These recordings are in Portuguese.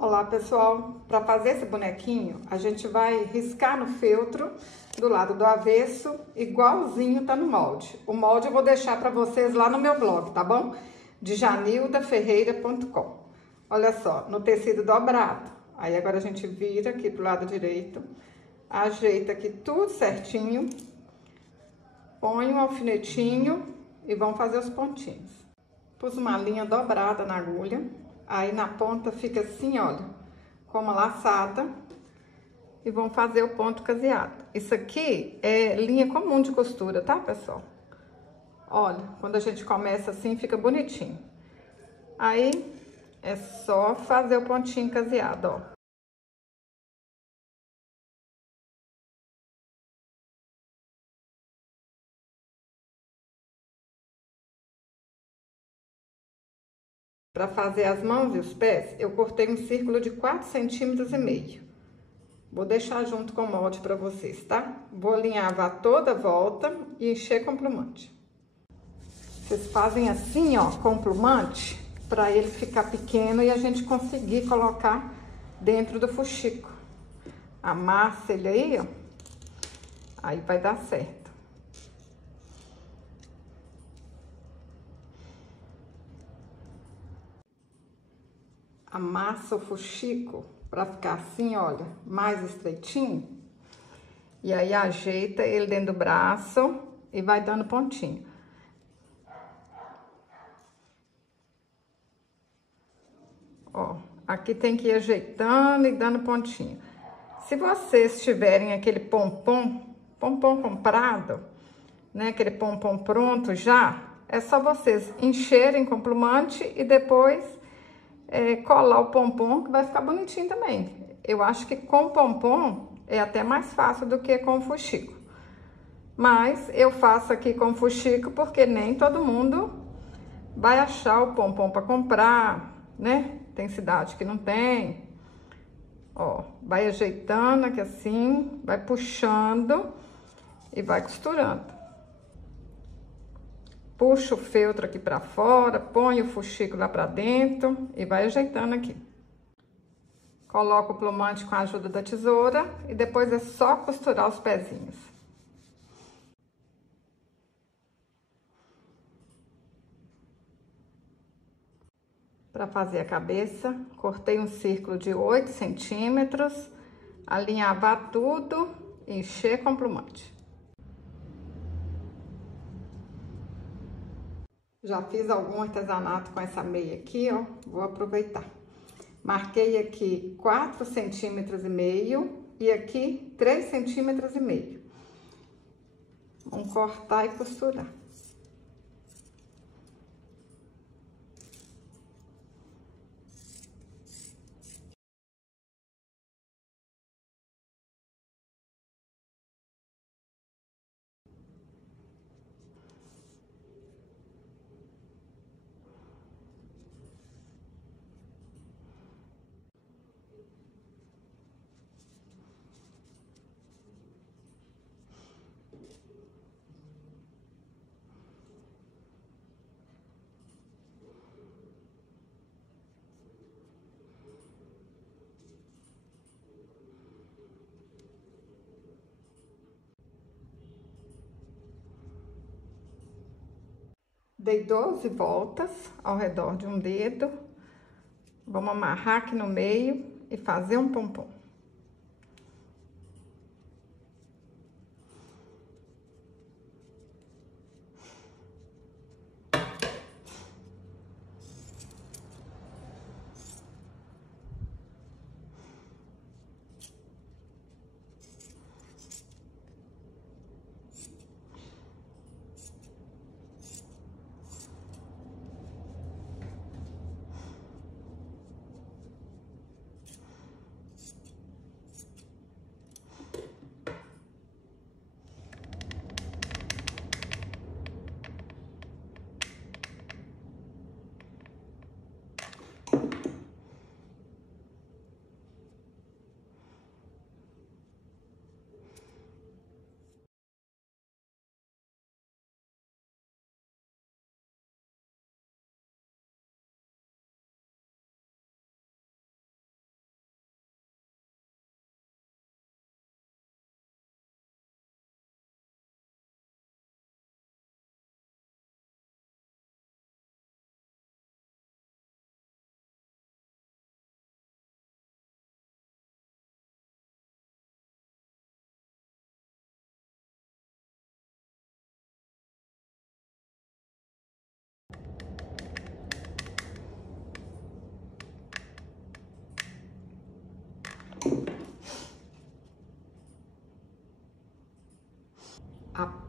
Olá pessoal, para fazer esse bonequinho a gente vai riscar no feltro do lado do avesso, igualzinho tá no molde. O molde eu vou deixar para vocês lá no meu blog, tá bom? Djanildaferreira.com. Olha só, no tecido dobrado. Aí agora a gente vira aqui pro lado direito, ajeita aqui tudo certinho, põe um alfinetinho e vamos fazer os pontinhos. Pus uma linha dobrada na agulha, aí na ponta fica assim, olha, com uma laçada, e vamos fazer o ponto caseado. Isso aqui é linha comum de costura, tá, pessoal? Olha, quando a gente começa assim, fica bonitinho. Aí é só fazer o pontinho caseado, ó. Para fazer as mãos e os pés, eu cortei um círculo de 4,5 cm. Vou deixar junto com o molde para vocês, tá? Vou alinhavar toda a volta e encher com plumante. Vocês fazem assim, ó, com plumante, para ele ficar pequeno e a gente conseguir colocar dentro do fuxico. Amassa ele aí, ó. Aí vai dar certo. Amassa o fuxico para ficar assim, olha, mais estreitinho. E aí ajeita ele dentro do braço e vai dando pontinho. Ó, aqui tem que ir ajeitando e dando pontinho. Se vocês tiverem aquele pompom comprado, né, aquele pompom pronto já, é só vocês encherem com plumante e depois colar o pompom, que vai ficar bonitinho também. Eu acho que com pompom é até mais fácil do que com fuxico. Mas eu faço aqui com fuxico porque nem todo mundo vai achar o pompom para comprar, né? Tem cidade que não tem. Ó, vai ajeitando aqui assim, vai puxando e vai costurando. Puxa o feltro aqui pra fora, põe o fuxico lá pra dentro e vai ajeitando aqui. Coloca o plumante com a ajuda da tesoura e depois é só costurar os pezinhos. Para fazer a cabeça, cortei um círculo de 8 centímetros, alinhavar tudo e encher com plumante. Já fiz algum artesanato com essa meia aqui, ó, vou aproveitar. Marquei aqui 4,5 centímetros e aqui 3,5 centímetros. Vamos cortar e costurar. Dei 12 voltas ao redor de um dedo. Vamos amarrar aqui no meio e fazer um pompom.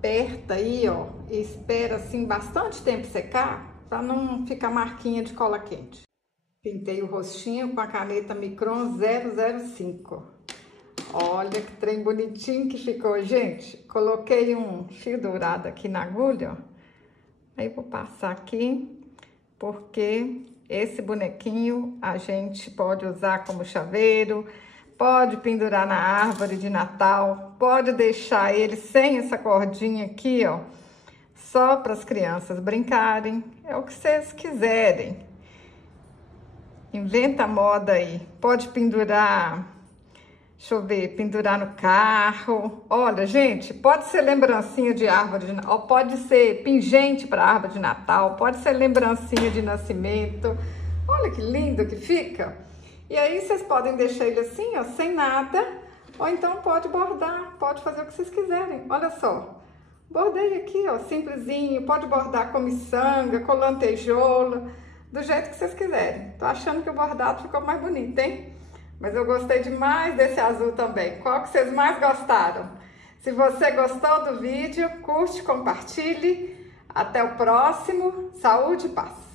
aperta aí, ó, e espera assim bastante tempo secar, para não ficar marquinha de cola quente. Pintei o rostinho com a caneta Micron 005. Olha que trem bonitinho que ficou, gente. Coloquei um fio dourado aqui na agulha, ó. Aí vou passar aqui, porque esse bonequinho a gente pode usar como chaveiro, pode pendurar na árvore de Natal, pode deixar ele sem essa cordinha aqui, ó, só para as crianças brincarem, é o que vocês quiserem. Inventa a moda aí, pode pendurar, deixa eu ver, pendurar no carro. Olha, gente, pode ser lembrancinha de árvore de Natal, pode ser pingente para árvore de Natal, pode ser lembrancinha de nascimento. Olha que lindo que fica. E aí vocês podem deixar ele assim, ó, sem nada, ou então pode bordar, pode fazer o que vocês quiserem. Olha só, bordei aqui, ó, simplesinho, pode bordar com miçanga, com lantejoula, do jeito que vocês quiserem. Tô achando que o bordado ficou mais bonito, hein? Mas eu gostei demais desse azul também. Qual que vocês mais gostaram? Se você gostou do vídeo, curte, compartilhe. Até o próximo. Saúde e paz!